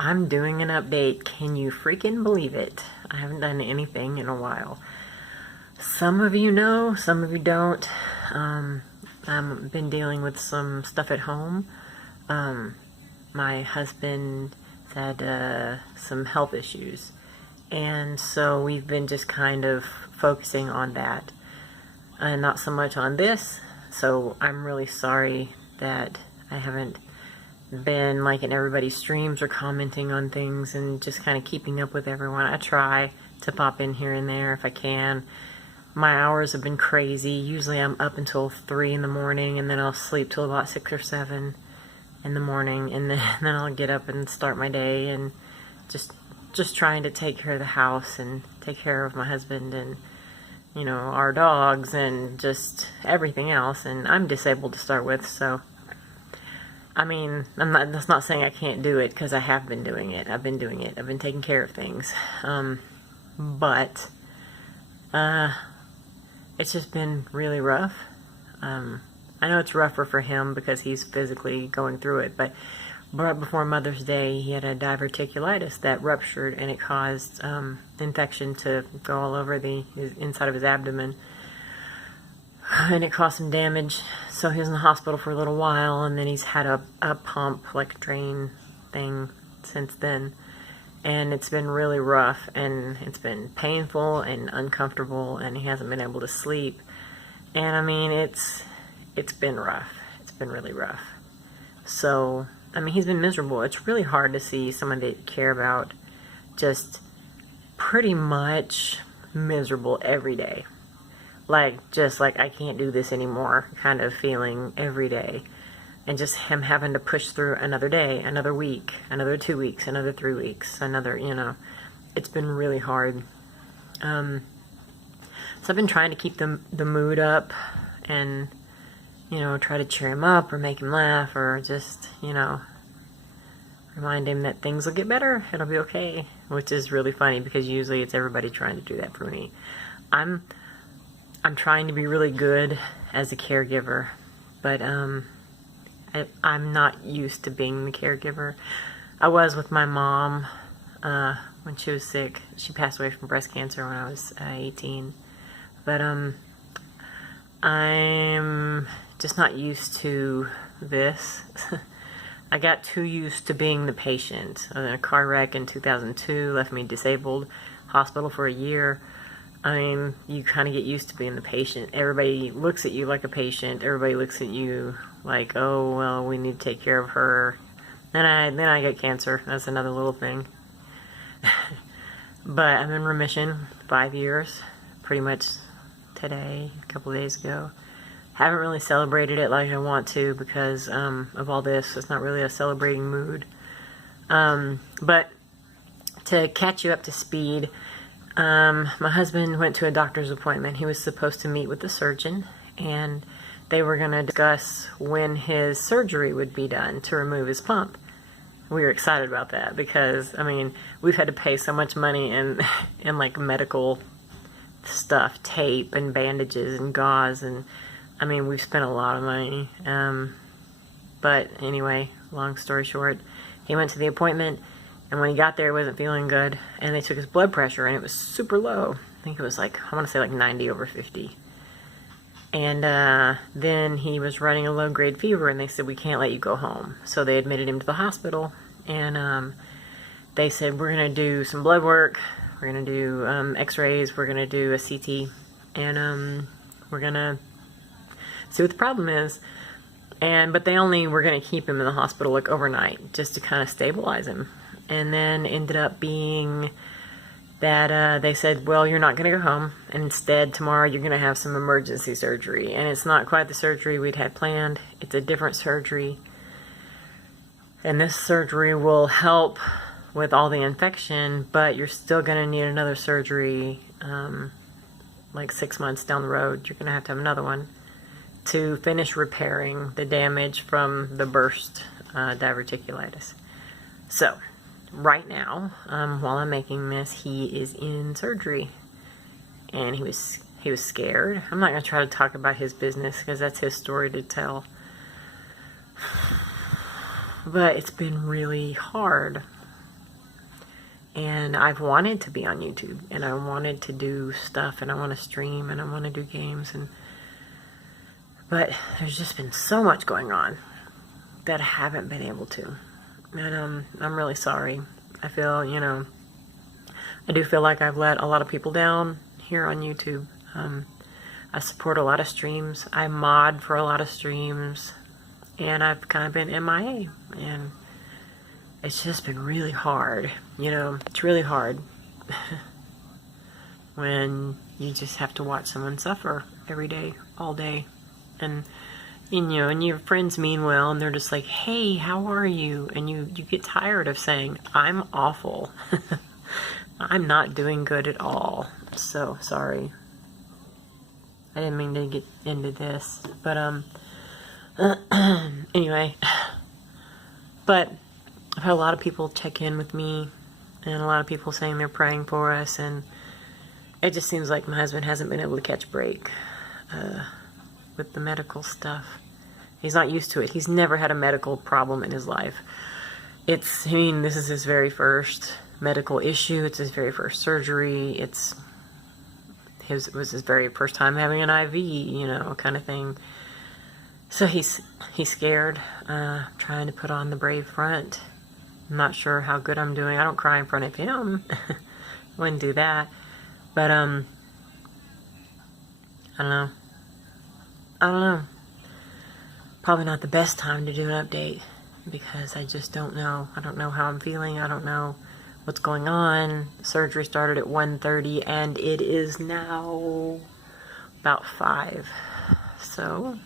I'm doing an update. Can you freaking believe it? I haven't done anything in a while. Some of you know, some of you don't. I've been dealing with some stuff at home. My husband had some health issues, and so we've been just kind of focusing on that and not so much on this. So I'm really sorry that I haven't been like in everybody's streams or commenting on things and just kind of keeping up with everyone. I try to pop in here and there if I can. My hours have been crazy. Usually I'm up until 3 in the morning, and then I'll sleep till about 6 or 7 in the morning, and then I'll get up and start my day, and just trying to take care of the house and take care of my husband and, you know, our dogs and just everything else. And I'm disabled to start with, so I mean, that's not saying I can't do it, because I have been doing it. I've been doing it. I've been taking care of things. But it's just been really rough. I know it's rougher for him because he's physically going through it, but right before Mother's Day, he had a diverticulitis that ruptured, and it caused infection to go all over the inside of his abdomen. And it caused some damage, so he was in the hospital for a little while, and then he's had a pump, like a drain thing, since then. And it's been really rough, and it's been painful and uncomfortable, and he hasn't been able to sleep. And I mean, it's been rough. It's been really rough. So, I mean, he's been miserable. It's really hard to see someone that you care about just pretty much miserable every day. Just like I can't do this anymore kind of feeling every day. And just him having to push through another day, another week, another 2 weeks, another 3 weeks, another, you know, it's been really hard. So I've been trying to keep the mood up and, you know, try to cheer him up or make him laugh or just, you know, remind him that things will get better. It'll be okay, which is really funny because usually it's everybody trying to do that for me. I'm trying to be really good as a caregiver, but I'm not used to being the caregiver. I was with my mom when she was sick. She passed away from breast cancer when I was 18. But I'm just not used to this. I got too used to being the patient. I was in a car wreck in 2002, left me disabled, hospital for a year. I mean, you kind of get used to being the patient. Everybody looks at you like a patient. Everybody looks at you like, oh, well, we need to take care of her. Then I get cancer. That's another little thing. But I'm in remission, 5 years, pretty much today, a couple of days ago. Haven't really celebrated it like I want to because of all this. It's not really a celebrating mood. But to catch you up to speed, my husband went to a doctor's appointment. He was supposed to meet with the surgeon, and they were going to discuss when his surgery would be done to remove his pump. We were excited about that because, I mean, we've had to pay so much money in like medical stuff, tape and bandages and gauze, and I mean, we've spent a lot of money. But anyway, long story short, he went to the appointment, and when he got there, he wasn't feeling good, and they took his blood pressure, and it was super low. I think it was like, I want to say like 90/50. And then he was running a low-grade fever, and they said, we can't let you go home. So they admitted him to the hospital, and they said, we're going to do some blood work, we're going to do x-rays, we're going to do a CT, and we're going to see what the problem is. But they only were going to keep him in the hospital like overnight, just to kind of stabilize him. And then ended up being that they said, well, you're not going to go home, and instead tomorrow you're going to have some emergency surgery. And it's not quite the surgery we'd had planned. It's a different surgery. And this surgery will help with all the infection, but you're still going to need another surgery like 6 months down the road. You're going to have another one to finish repairing the damage from the burst diverticulitis. So right now, while I'm making this, he is in surgery, and he was scared. I'm not going to try to talk about his business because that's his story to tell. But it's been really hard. And I've wanted to be on YouTube, and I wanted to do stuff, and I want to stream, and I want to do games, but there's just been so much going on that I haven't been able to. And I'm really sorry. I feel, I do feel like I've let a lot of people down here on YouTube. I support a lot of streams. I mod for a lot of streams, and I've kind of been MIA, and it's just been really hard. It's really hard when you just have to watch someone suffer every day, all day. And your friends mean well, and they're just like, hey, how are you? And you get tired of saying, I'm awful. I'm not doing good at all. So sorry. I didn't mean to get into this, but anyway. But I've had a lot of people check in with me, and a lot of people saying they're praying for us, and it just seems like my husband hasn't been able to catch a break with the medical stuff. He's not used to it. He's never had a medical problem in his life. This is his very first medical issue. It's his very first surgery. It was his very first time having an IV, kind of thing. So he's scared, trying to put on the brave front. I'm not sure how good I'm doing. I don't cry in front of him. Wouldn't do that. But, I don't know. Probably not the best time to do an update, because I just don't know. I don't know how I'm feeling. I don't know what's going on. Surgery started at 1:30, and it is now about 5. So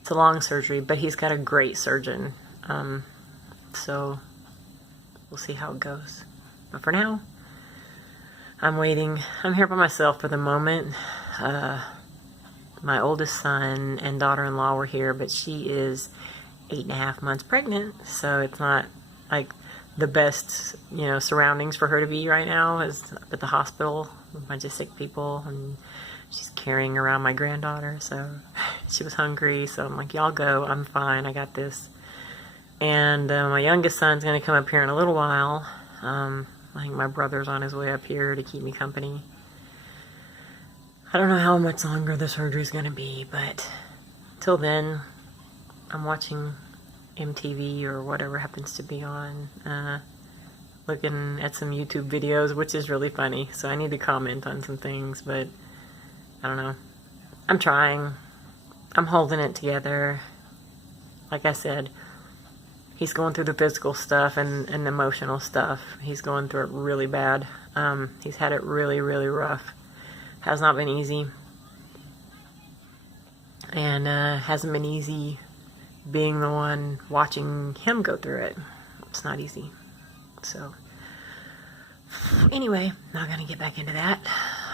it's a long surgery, but he's got a great surgeon. So we'll see how it goes. But for now, I'm waiting. I'm here by myself for the moment. My oldest son and daughter-in-law were here, but she is 8.5 months pregnant, so it's not like the best, surroundings for her to be right now is at the hospital with a bunch of sick people, and she's carrying around my granddaughter, so she was hungry, so I'm like, y'all go, I'm fine, I got this. And my youngest son's going to come up here in a little while. I think my brother's on his way up here to keep me company. I don't know how much longer the surgery's going to be, but till then, I'm watching MTV or whatever happens to be on, looking at some YouTube videos, which is really funny, so I need to comment on some things, but I don't know. I'm trying. I'm holding it together. Like I said, he's going through the physical stuff and the emotional stuff. He's going through it really bad. He's had it really, really rough. Has not been easy. And hasn't been easy being the one watching him go through it. It's not easy. So, anyway, not going to get back into that.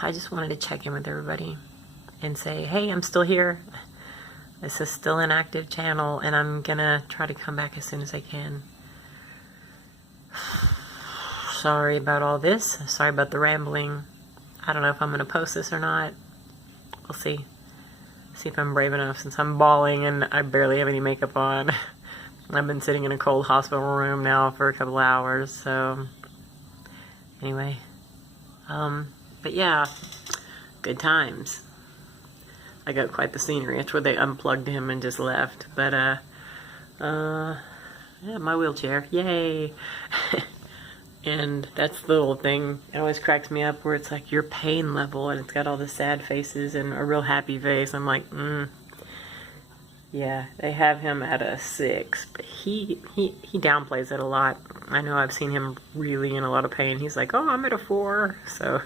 I just wanted to check in with everybody and say, hey, I'm still here. This is still an active channel, and I'm going to try to come back as soon as I can. Sorry about all this. Sorry about the rambling. I don't know if I'm going to post this or not. We'll see. See if I'm brave enough, since I'm bawling and I barely have any makeup on. I've been sitting in a cold hospital room now for a couple hours, so anyway. But yeah, good times. I got quite the scenery. It's where they unplugged him and just left. But, yeah, my wheelchair. Yay! And that's the little thing. It always cracks me up where it's like your pain level, and it's got all the sad faces and a real happy face. I'm like, yeah, they have him at a 6, but he downplays it a lot. I know I've seen him really in a lot of pain. He's like, oh, I'm at a 4, so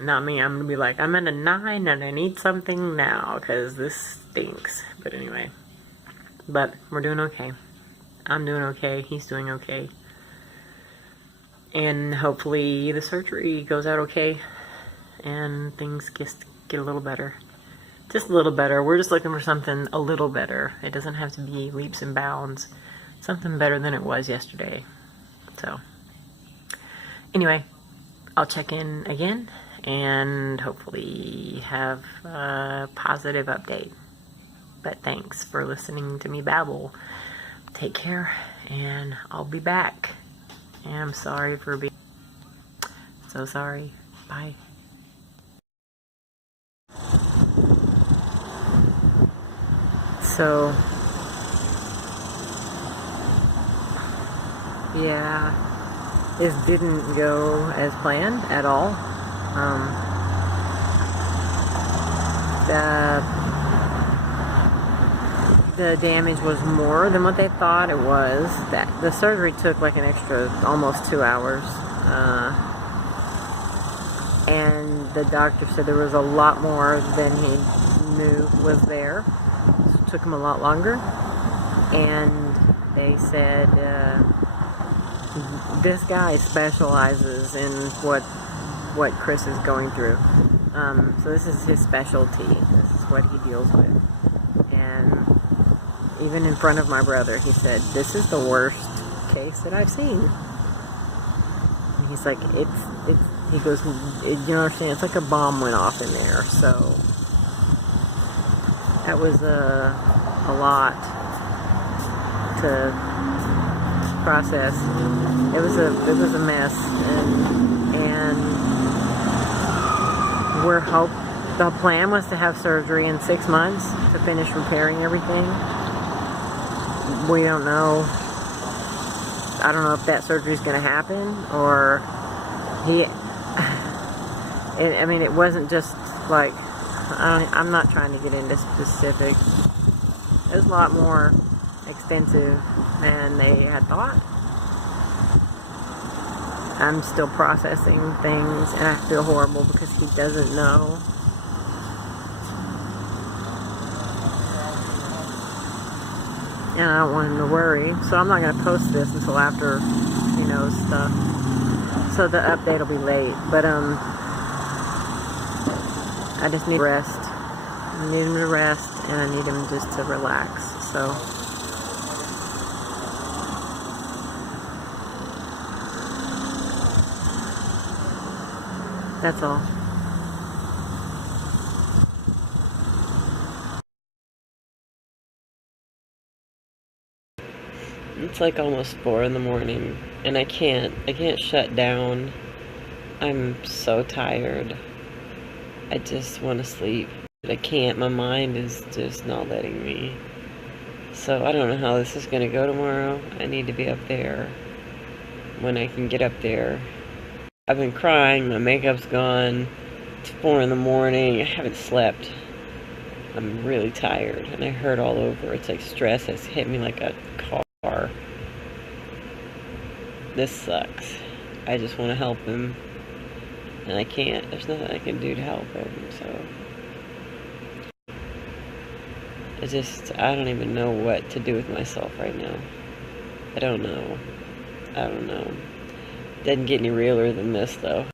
not me. I'm gonna be like, I'm at a 9 and I need something now because this stinks. But anyway, but we're doing okay. I'm doing okay. He's doing okay. And hopefully the surgery goes out okay and things get a little better. Just a little better. We're just looking for something a little better. It doesn't have to be leaps and bounds. Something better than it was yesterday. So, anyway, I'll check in again and hopefully have a positive update. But thanks for listening to me babble. Take care, and I'll be back. And I'm sorry for being so sorry. Bye. So, yeah, this didn't go as planned at all. The damage was more than what they thought it was. That the surgery took like an extra almost 2 hours, and the doctor said there was a lot more than he knew was there. So it took him a lot longer, and they said this guy specializes in what Chris is going through. So this is his specialty. This is what he deals with. And even in front of my brother, he said, "This is the worst case that I've seen." And he's like, he goes, "You understand? It's like a bomb went off in there." So that was a lot to process. It was a mess, and the plan was to have surgery in 6 months to finish repairing everything. We don't know. I don't know if that surgery is going to happen, or I mean, it wasn't just like, I'm not trying to get into specifics. It was a lot more extensive than they had thought. I'm still processing things, and I feel horrible because he doesn't know. And I don't want him to worry, so I'm not going to post this until after he knows stuff. So the update will be late, but I just need rest. I need him to rest, and I need him just to relax. So that's all. It's like almost 4 in the morning, and I can't shut down. I'm so tired. I just want to sleep. I can't. My mind is just not letting me. So I don't know how this is going to go tomorrow. I need to be up there when I can get up there. I've been crying. My makeup's gone. It's 4 in the morning. I haven't slept. I'm really tired, and I hurt all over. It's like stress has hit me like a car. This sucks. I just want to help him, and I can't. There's nothing I can do to help him, so I don't even know what to do with myself right now. I don't know. Doesn't get any realer than this, though.